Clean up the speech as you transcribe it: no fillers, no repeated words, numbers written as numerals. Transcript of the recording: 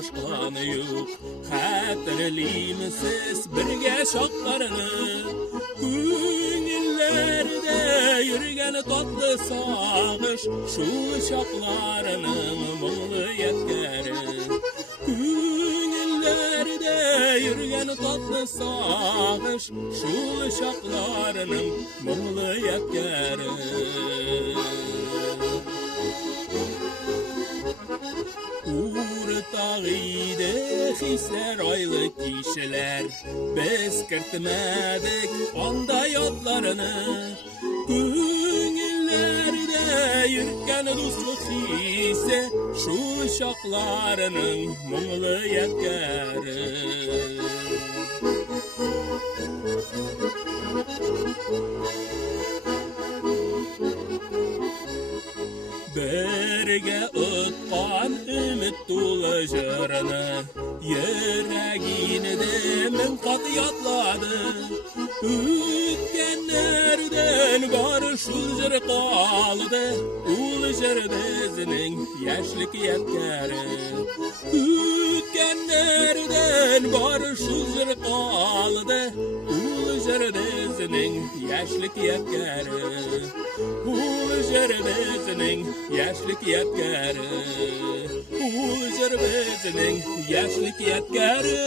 başkanı yok. Hatırlaymısız birge şaklarını, Günillerde yürgen tatlı sağış, şu şaklarının mılı yetkeri. Günillerde yürgen tatlı sağış, şu şaklarının mılı yetkeri. Urtağıydı hisler aylı kişiler, biz kırtmadık onda yollarını. Günillerde yürgen dostluk hisse, şu şaklarının mılı yetkeri. Berge ıtkan ümit dolu jırını, yüreğini de min kat yatladı. Ütkenlerden gari şul jır kaldı, ul jır bizning yaşlık yetkeri. Ütkenlerden gari şul jır kaldı, ul jır bizning yaşlık yetkeri. Ul jır bizning yaşlık yetkeri. Ul jır bizning yaşlık yetkeri.